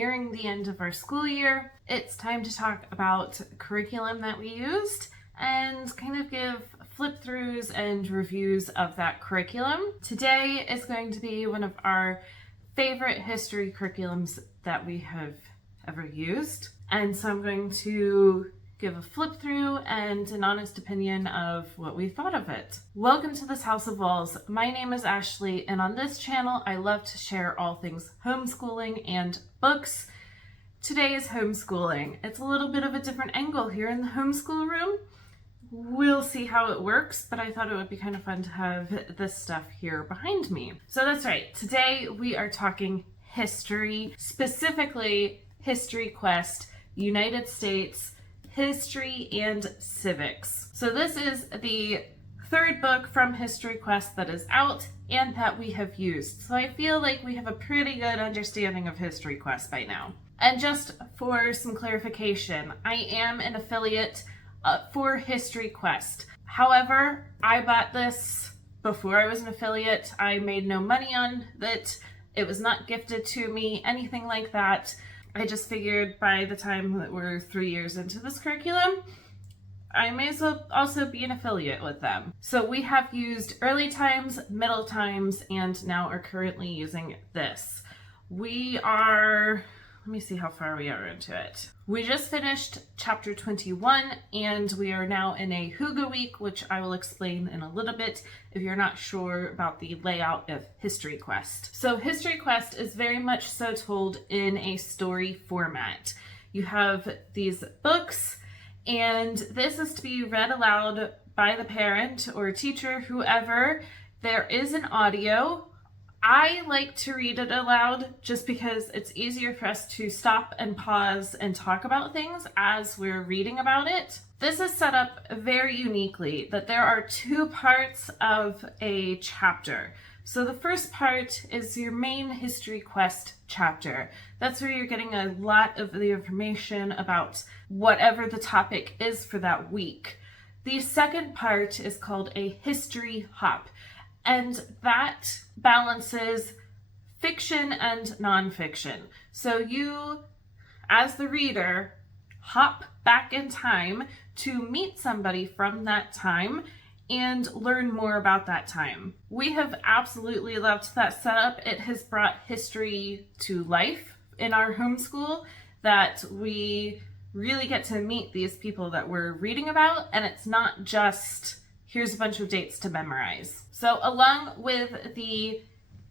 nearing the end of our school year, it's time to talk about curriculum that we used and kind of give flip-throughs and reviews of that curriculum. Today is going to be one of our favorite history curriculums that we have ever used. And so I'm going to give a flip through and an honest opinion of what we thought of it. Welcome to this House of Walls. My name is Ashley, and on this channel I love to share all things homeschooling and books. Today is homeschooling. It's a little bit of a different angle here in the homeschool room. We'll see how it works, but I thought it would be kind of fun to have this stuff here behind me. So that's right, today we are talking history, specifically History Quest, United States, History and Civics. So this is the third book from History Quest that is out and that we have used. So I feel like we have a pretty good understanding of History Quest by now. And just for some clarification, I am an affiliate for History Quest. However, I bought this before I was an affiliate. I made no money on it. It was not gifted to me, anything like that. I just figured by the time that we're 3 years into this curriculum, I may as well also be an affiliate with them. So we have used early times, middle times, and now are currently using this. We are, let me see how far we are into it. We just finished chapter 21 and we are now in a Hygge week, which I will explain in a little bit if you're not sure about the layout of History Quest. So History Quest is very much so told in a story format. You have these books and this is to be read aloud by the parent or teacher, whoever. There is an audio. I like to read it aloud just because it's easier for us to stop and pause and talk about things as we're reading about it. This is set up very uniquely that there are two parts of a chapter. So the first part is your main History Quest chapter. That's where you're getting a lot of the information about whatever the topic is for that week. The second part is called a history hop. And that balances fiction and nonfiction. So you, as the reader, hop back in time to meet somebody from that time and learn more about that time. We have absolutely loved that setup. It has brought history to life in our homeschool, that we really get to meet these people that we're reading about, and it's not just here's a bunch of dates to memorize. So along with the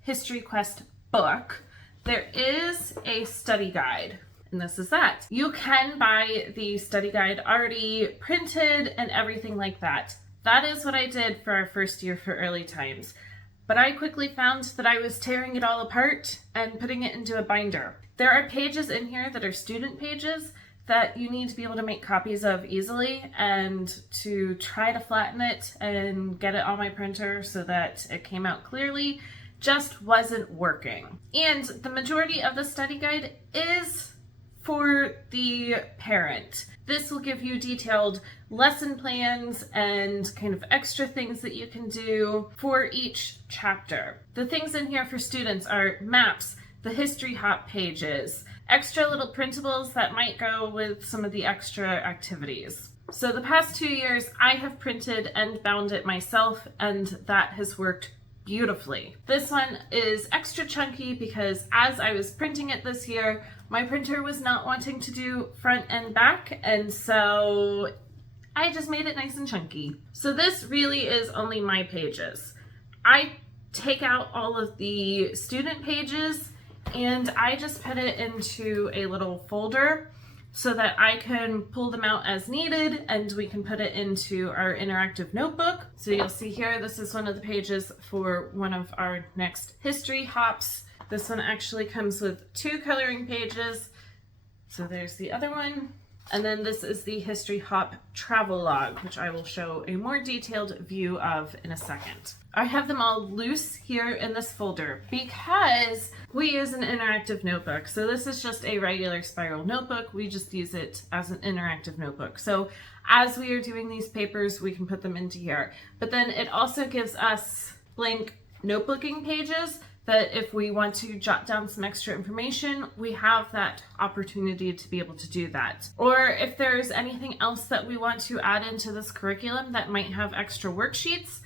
History Quest book, there is a study guide, and this is that. You can buy the study guide already printed and everything like that. That is what I did for our first year for early times. But I quickly found that I was tearing it all apart and putting it into a binder. There are pages in here that are student pages that you need to be able to make copies of easily, and to try to flatten it and get it on my printer so that it came out clearly just wasn't working. And the majority of the study guide is for the parent. This will give you detailed lesson plans and kind of extra things that you can do for each chapter. The things in here for students are maps, the history hop pages, extra little printables that might go with some of the extra activities. So the past 2 years I have printed and bound it myself, and that has worked beautifully. This one is extra chunky because as I was printing it this year, my printer was not wanting to do front and back, and so I just made it nice and chunky. So this really is only my pages. I take out all of the student pages and I just put it into a little folder so that I can pull them out as needed, and we can put it into our interactive notebook. So you'll see here, this is one of the pages for one of our next history hops. This one actually comes with 2 coloring pages. So there's the other one. And then this is the History Hop travel log, which I will show a more detailed view of in a second. I have them all loose here in this folder because we use an interactive notebook. So this is just a regular spiral notebook. We just use it as an interactive notebook. So as we are doing these papers, we can put them into here. But then it also gives us blank notebooking pages that if we want to jot down some extra information, we have that opportunity to be able to do that. Or if there's anything else that we want to add into this curriculum that might have extra worksheets,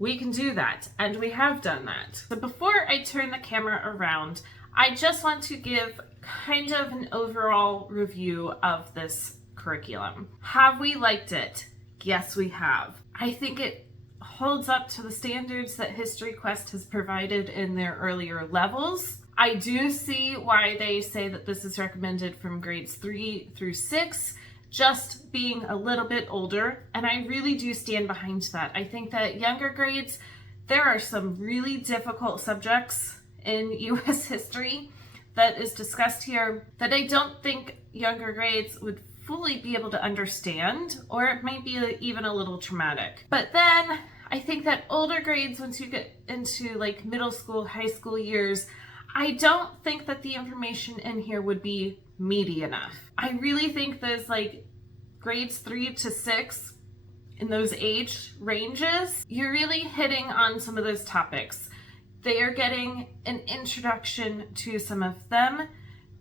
we can do that, and we have done that. So before I turn the camera around, I just want to give kind of an overall review of this curriculum. Have we liked it? Yes, we have. I think it holds up to the standards that History Quest has provided in their earlier levels. I do see why they say that this is recommended from grades 3 through 6, just being a little bit older, and I really do stand behind that. I think that younger grades, there are some really difficult subjects in US history that is discussed here that I don't think younger grades would fully be able to understand, or it might be even a little traumatic. But then I think that older grades, once you get into like middle school, high school years, I don't think that the information in here would be meaty enough. I really think those like grades 3 to 6 in those age ranges, you're really hitting on some of those topics. They are getting an introduction to some of them.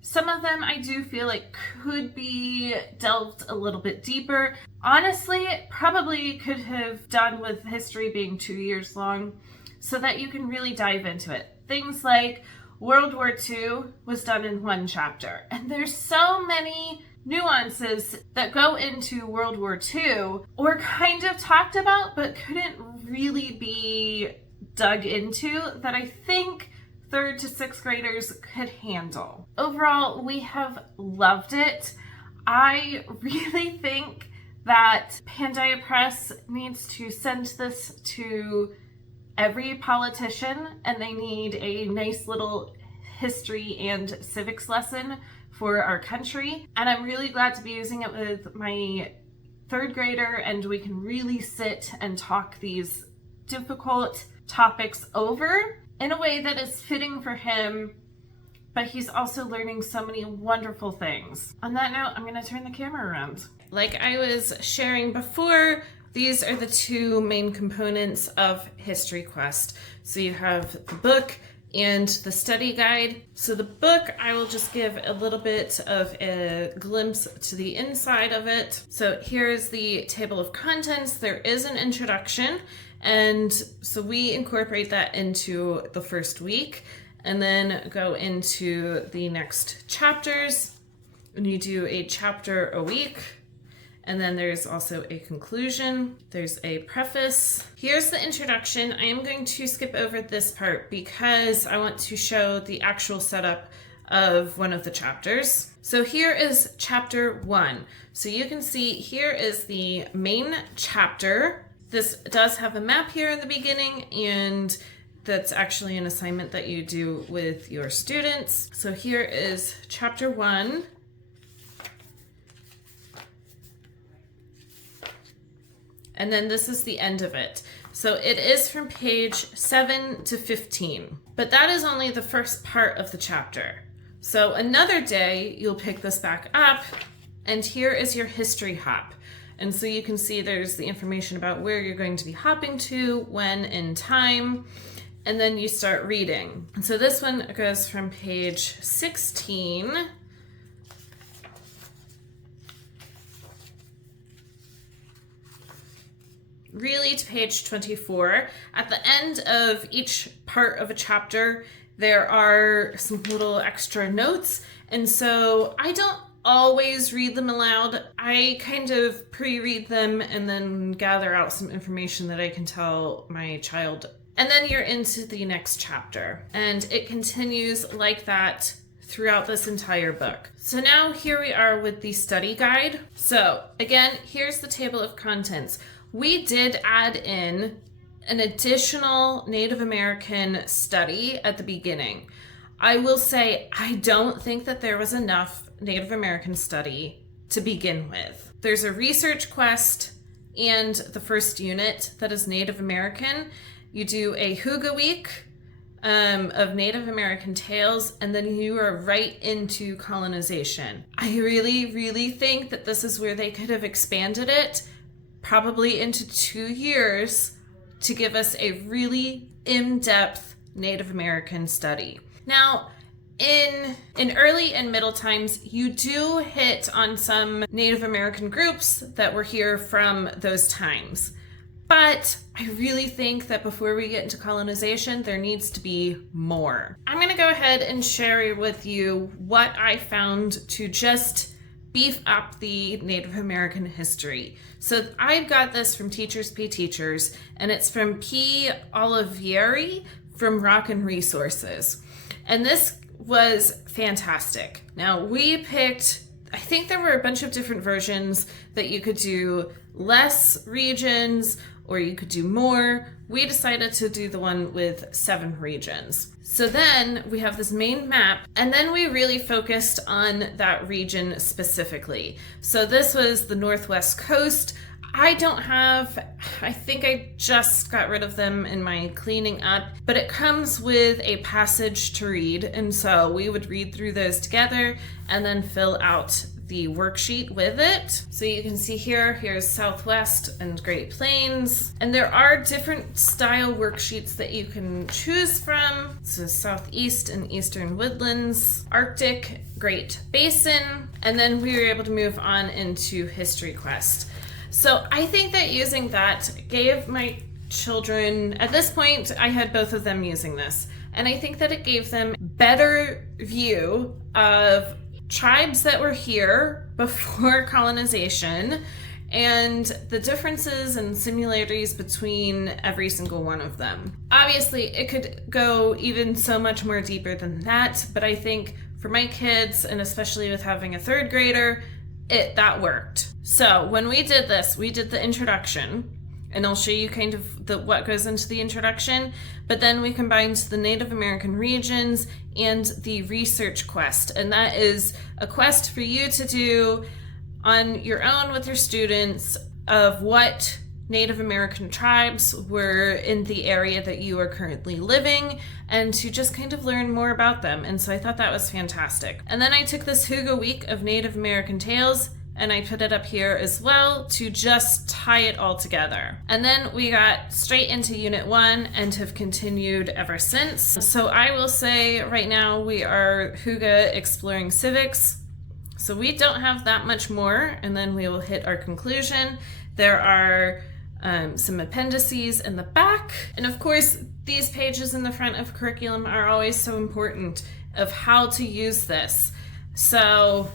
Some of them I do feel like could be delved a little bit deeper. Honestly, it probably could have done with history being 2 years long so that you can really dive into it. Things like World War II was done in one chapter, and there's so many nuances that go into World War II or kind of talked about but couldn't really be dug into that I think 3rd to 6th graders could handle. Overall, we have loved it. I really think that Pandia Press needs to send this to every politician, and they need a nice little history and civics lesson for our country. And I'm really glad to be using it with my 3rd grader, and we can really sit and talk these difficult topics over in a way that is fitting for him, but he's also learning so many wonderful things. On that note, I'm going to turn the camera around. Like I was sharing before, these are the 2 main components of History Quest. So you have the book and the study guide. So the book, I will just give a little bit of a glimpse to the inside of it. So here's the table of contents. There is an introduction, and so we incorporate that into the first week and then go into the next chapters, and you do a chapter a week. And then there's also a conclusion. There's a preface. Here's the introduction. I am going to skip over this part because I want to show the actual setup of one of the chapters. So here is chapter 1. So you can see here is the main chapter. This does have a map here in the beginning, and that's actually an assignment that you do with your students. So here is chapter 1. And then this is the end of it. So it is from page 7 to 15, but that is only the first part of the chapter. So another day you'll pick this back up, and here is your history hop. And so you can see there's the information about where you're going to be hopping to, when, and time, and then you start reading. And so this one goes from page 16 really to page 24. At the end of each part of a chapter, there are some little extra notes, and so I don't always read them aloud. I kind of pre-read them and then gather out some information that I can tell my child. And then you're into the next chapter, and it continues like that throughout this entire book. So now here we are with the study guide. So again, here's the table of contents. We did add in an additional Native American study at the beginning. I will say, I don't think that there was enough Native American study to begin with. There's a research quest and the first unit that is Native American. You do a Hygge week of Native American tales, and then you are right into colonization. I really, really think that this is where they could have expanded it, probably into 2 years, to give us a really in-depth Native American study. Now, in early and middle times, you do hit on some Native American groups that were here from those times. But I really think that before we get into colonization, there needs to be more. I'm going to go ahead and share with you what I found to just beef up the Native American history. So I've got this from Teachers Pay Teachers, and it's from P. Olivieri from Rock and Resources. And this was fantastic. Now we picked, I think there were a bunch of different versions that you could do less regions or you could do more. We decided to do the one with 7 regions. So then we have this main map, and then we really focused on that region specifically. So this was the Northwest Coast. I think I just got rid of them in my cleaning up, but it comes with a passage to read. And so we would read through those together and then fill out the worksheet with it. So you can see here's Southwest and Great Plains. And there are different style worksheets that you can choose from. So Southeast and Eastern Woodlands, Arctic, Great Basin. And then we were able to move on into History Quest. So I think that using that gave my children, at this point, I had both of them using this. And I think that it gave them better view of tribes that were here before colonization and the differences and similarities between every single one of them. Obviously, it could go even so much more deeper than that, but I think for my kids, and especially with having a 3rd grader, that worked. So when we did this, we did the introduction, and I'll show you kind of what goes into the introduction, but then we combined the Native American regions and the research quest. And that is a quest for you to do on your own with your students of what Native American tribes were in the area that you are currently living, and to just kind of learn more about them. And so I thought that was fantastic. And then I took this Hygge Week of Native American Tales and I put it up here as well to just tie it all together. And then we got straight into Unit 1 and have continued ever since. So I will say right now we are Hygge exploring civics. So we don't have that much more, and then we will hit our conclusion. There are some appendices in the back. And of course, these pages in the front of curriculum are always so important of how to use this. So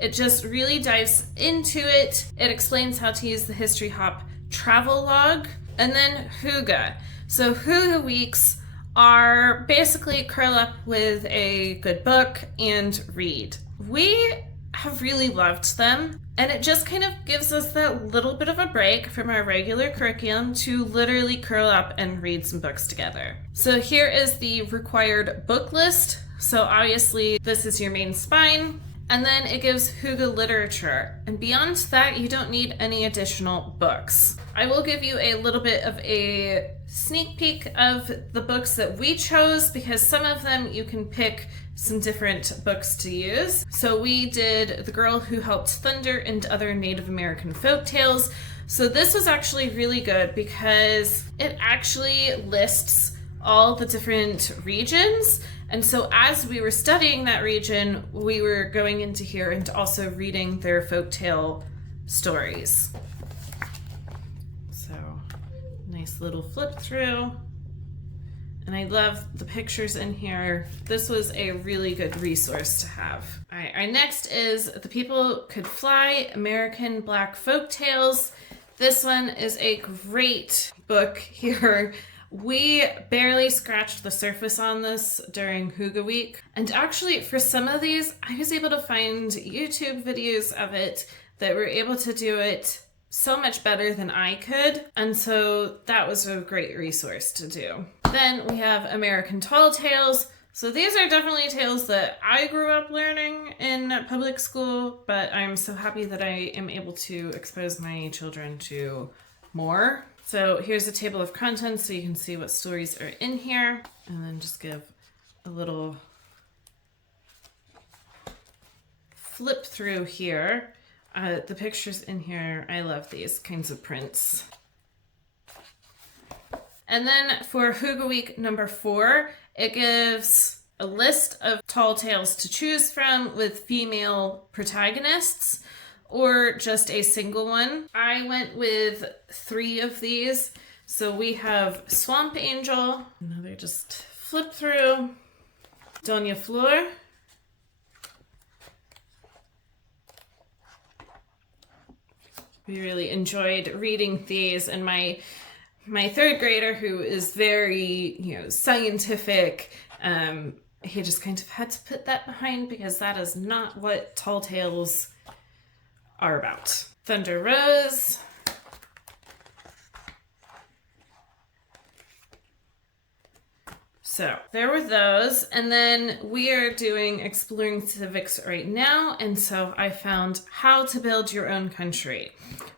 it just really dives into it. It explains how to use the History Hop travel log, and then Hygge. So Hygge weeks are basically curl up with a good book and read. We have really loved them, and it just kind of gives us that little bit of a break from our regular curriculum to literally curl up and read some books together. So here is the required book list. So obviously this is your main spine. And then it gives Hygge literature. And beyond that, you don't need any additional books. I will give you a little bit of a sneak peek of the books that we chose, because some of them you can pick some different books to use. So we did The Girl Who Helped Thunder and Other Native American Folk Tales. So this was actually really good because it actually lists all the different regions. And so as we were studying that region, we were going into here and also reading their folktale stories. So nice little flip through. And I love the pictures in here. This was a really good resource to have. All right, our next is The People Could Fly, American Black Folktales. This one is a great book here. We barely scratched the surface on this during Hygge Week. And actually, for some of these, I was able to find YouTube videos of it that were able to do it so much better than I could. And so that was a great resource to do. Then we have American Tall Tales. So these are definitely tales that I grew up learning in public school, but I'm so happy that I am able to expose my children to more. So here's a table of contents so you can see what stories are in here, and then just give a little flip through here. The pictures in here, I love these kinds of prints. And then for Hygge Week number 4, it gives a list of tall tales to choose from with female protagonists, or just a single one. I went with 3 of these. So we have Swamp Angel, another just flip through, Doña Flor, we really enjoyed reading these, and my 3rd grader, who is very, scientific, he just kind of had to put that behind because that is not what tall tales are about. Thunder Rose. So there were those, and then we are doing Exploring Civics right now, and so I found How to Build Your Own Country.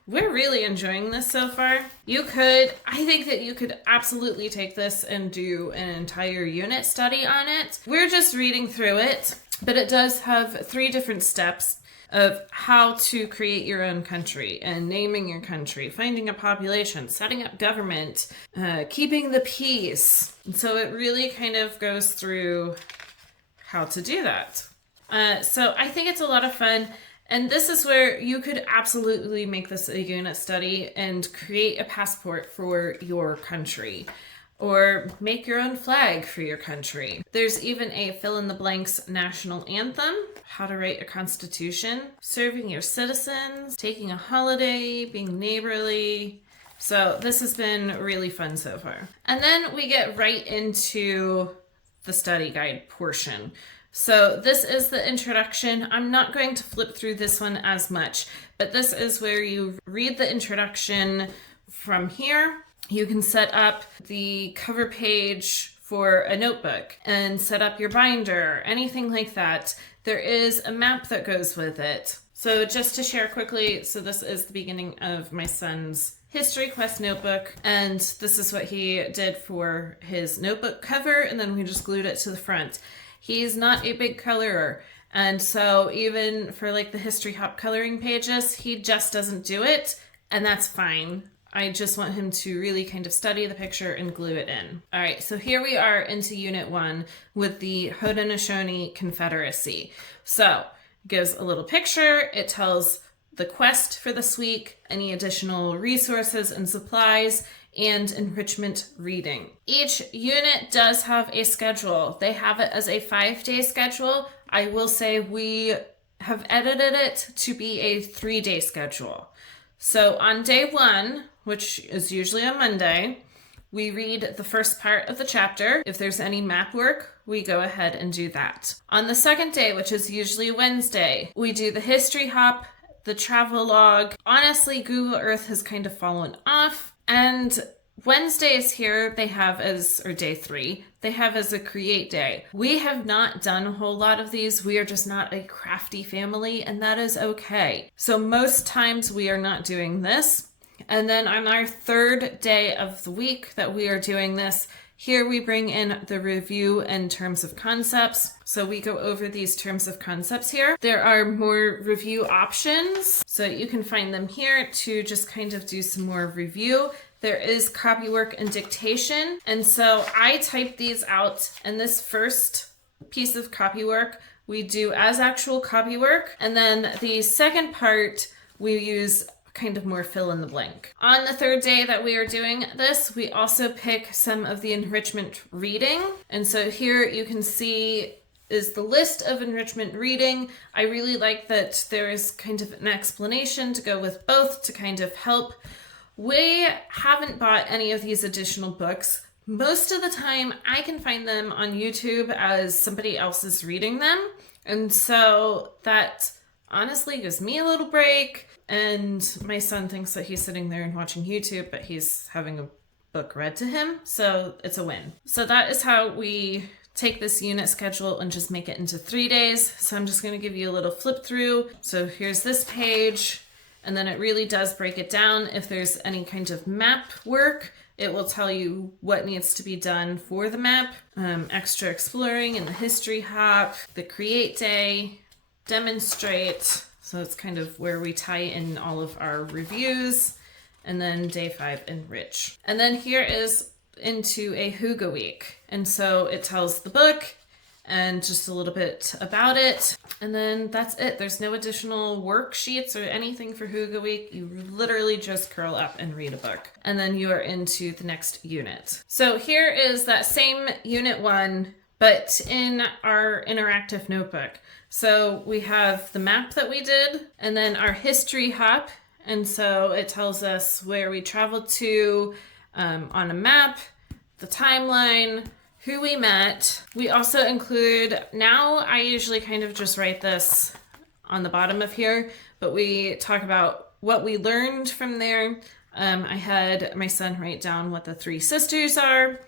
We're really enjoying this so far. I think that you could absolutely take this and do an entire unit study on it. We're just reading through it, but it does have 3 different steps of how to create your own country and naming your country, finding a population, setting up government, keeping the peace. And so it really kind of goes through how to do that. So I think it's a lot of fun. And this is where you could absolutely make this a unit study and create a passport for your country, or make your own flag for your country. There's even a fill-in-the-blanks national anthem, how to write a constitution, serving your citizens, taking a holiday, being neighborly. So this has been really fun so far. And then we get right into the study guide portion. So this is the introduction. I'm not going to flip through this one as much, but this is where you read the introduction from here. You can set up the cover page for a notebook and set up your binder, anything like that. There is a map that goes with it. So just to share quickly, so this is the beginning of my son's History Quest notebook, and this is what he did for his notebook cover, and then we just glued it to the front. He's not a big colorer, and so even for like the History Hop coloring pages, he just doesn't do it, and that's fine. I just want him to really kind of study the picture and glue it in. All right, so here we are into Unit 1 with the Haudenosaunee Confederacy. So it gives a little picture. It tells the quest for this week, any additional resources and supplies, and enrichment reading. Each unit does have a schedule. They have it as a 5-day schedule. I will say we have edited it to be a 3-day schedule. So on day 1, which is usually on Monday, we read the first part of the chapter. If there's any map work, we go ahead and do that. On the second day, which is usually Wednesday, we do the History Hop, the travel log. Honestly, Google Earth has kind of fallen off. And Wednesdays here, they have or day 3, they have as a create day. We have not done a whole lot of these. We are just not a crafty family, and that is okay. So most times we are not doing this. And then on our 3rd day of the week that we are doing this, here we bring in the review and terms of concepts. So we go over these terms of concepts here. There are more review options, so you can find them here to just kind of do some more review. There is copywork and dictation. And so I typed these out, and this first piece of copywork we do as actual copywork. And then the second part, we use kind of more fill in the blank. On the 3rd day that we are doing this, we also pick some of the enrichment reading. And so here you can see is the list of enrichment reading. I really like that there is kind of an explanation to go with both to kind of help. We haven't bought any of these additional books. Most of the time I can find them on YouTube as somebody else is reading them. And so that honestly gives me a little break. And my son thinks that he's sitting there and watching YouTube, but he's having a book read to him. So it's a win. So that is how we take this unit schedule and just make it into 3 days. So I'm just going to give you a little flip through. So here's this page, and then it really does break it down. If there's any kind of map work, it will tell you what needs to be done for the map. Extra exploring and the history hop, the create day, demonstrate. So it's kind of where we tie in all of our reviews. And then day 5, enrich. And then here is into a Hygge week. And so it tells the book and just a little bit about it. And then that's it. There's no additional worksheets or anything for Hygge week. You literally just curl up and read a book. And then you are into the next unit. So here is that same unit 1, but in our interactive notebook. So we have the map that we did, and then our history hop. And so it tells us where we traveled to on a map, the timeline, who we met. We also include, now I usually kind of just write this on the bottom of here, but we talk about what we learned from there. I had my son write down what the 3 sisters are.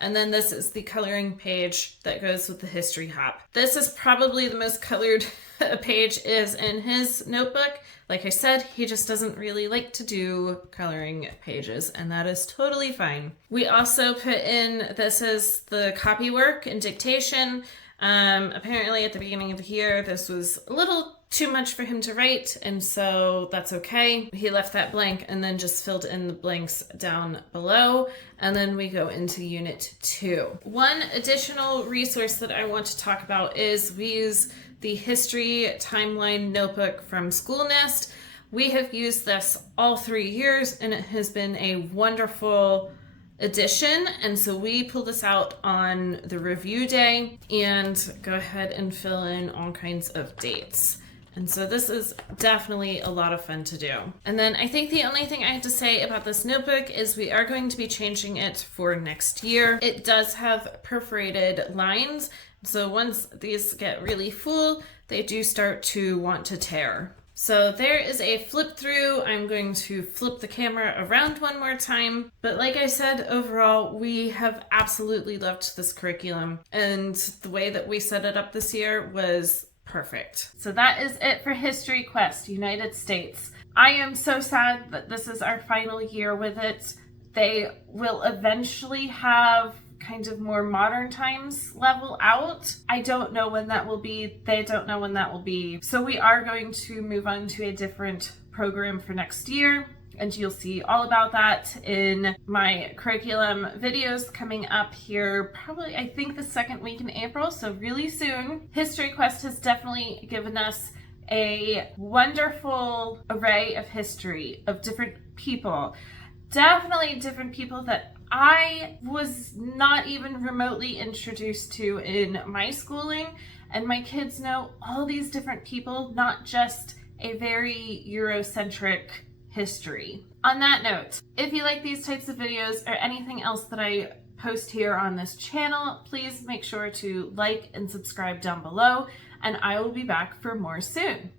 And then this is the coloring page that goes with the history hop. This is probably the most colored a page is in his notebook. Like I said, he just doesn't really like to do coloring pages, and that is totally fine. We also put in, this is the copy work and dictation. Apparently at the beginning of the year, this was a little too much for him to write, and so that's okay. He left that blank and then just filled in the blanks down below, and then we go into unit 2. One additional resource that I want to talk about is we use the history timeline notebook from School Nest. We have used this all 3 years, and it has been a wonderful addition. And so we pull this out on the review day and go ahead and fill in all kinds of dates. And so this is definitely a lot of fun to do. And then I think the only thing I have to say about this notebook is we are going to be changing it for next year. It does have perforated lines. So once these get really full, they do start to want to tear. So there is a flip through. I'm going to flip the camera around one more time. But like I said, overall, we have absolutely loved this curriculum. And the way that we set it up this year was perfect. So that is it for History Quest United States. I am so sad that this is our final year with it. They will eventually have kind of more modern times level out. I don't know when that will be. They don't know when that will be. So we are going to move on to a different program for next year. And you'll see all about that in my curriculum videos coming up here, probably I think the 2nd week in April, so really soon. History Quest has definitely given us a wonderful array of history of different people. Definitely different people that I was not even remotely introduced to in my schooling. And my kids know all these different people, not just a very Eurocentric history. On that note, if you like these types of videos or anything else that I post here on this channel, please make sure to like and subscribe down below, and I will be back for more soon.